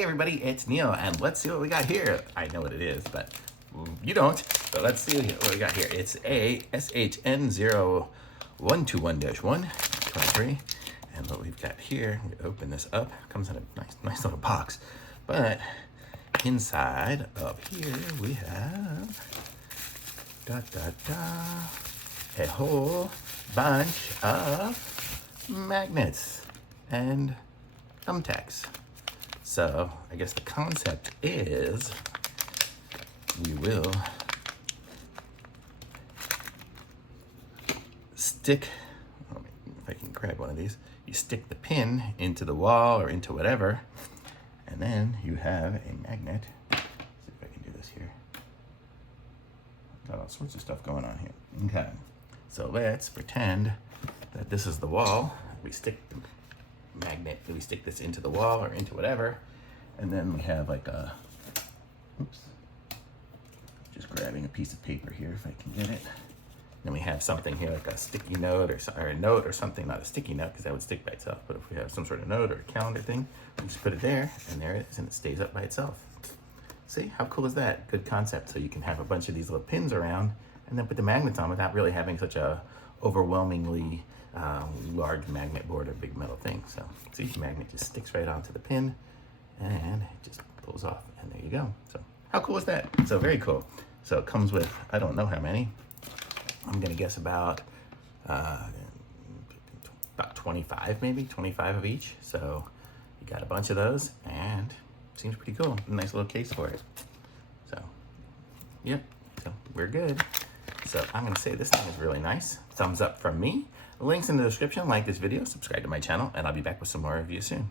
Hey everybody, it's Neil, and let's see what we got here. I know what it is, but you don't. But let's see what we got here. It's a SHN0121-123, and what we've got here, we open this up, comes in a nice little box. But inside of here we have a whole bunch of magnets and thumbtacks. So I guess the concept is we will stick, if I can grab one of these, you stick the pin into the wall or into whatever, and then you have a magnet. Let's see if I can do this here. Got all sorts of stuff going on here. Okay, so let's pretend that this is the wall. We stick the magnet, we stick this into the wall or into whatever, and then we have like a, just grabbing a piece of paper here if I can get it. Then we have something here like a sticky note or a note or something, not a sticky note because that would stick by itself, but if we have some sort of note or a calendar thing, we just put it there, and there it is, and it stays up by itself. See, how cool is that? Good concept. So you can have a bunch of these little pins around and then put the magnets on without really having such a overwhelmingly large magnet board or big metal thing. So see, the magnet just sticks right onto the pin and it just pulls off, and there you go. So how cool is that? So very cool. So it comes with, I don't know how many. I'm gonna guess about 25, maybe 25 of each. So you got a bunch of those, and seems pretty cool. Nice little case for it. So, yep, so we're good. So I'm gonna say this thing is really nice. Thumbs up from me. Links in the description. Like this video, subscribe to my channel, and I'll be back with some more reviews soon.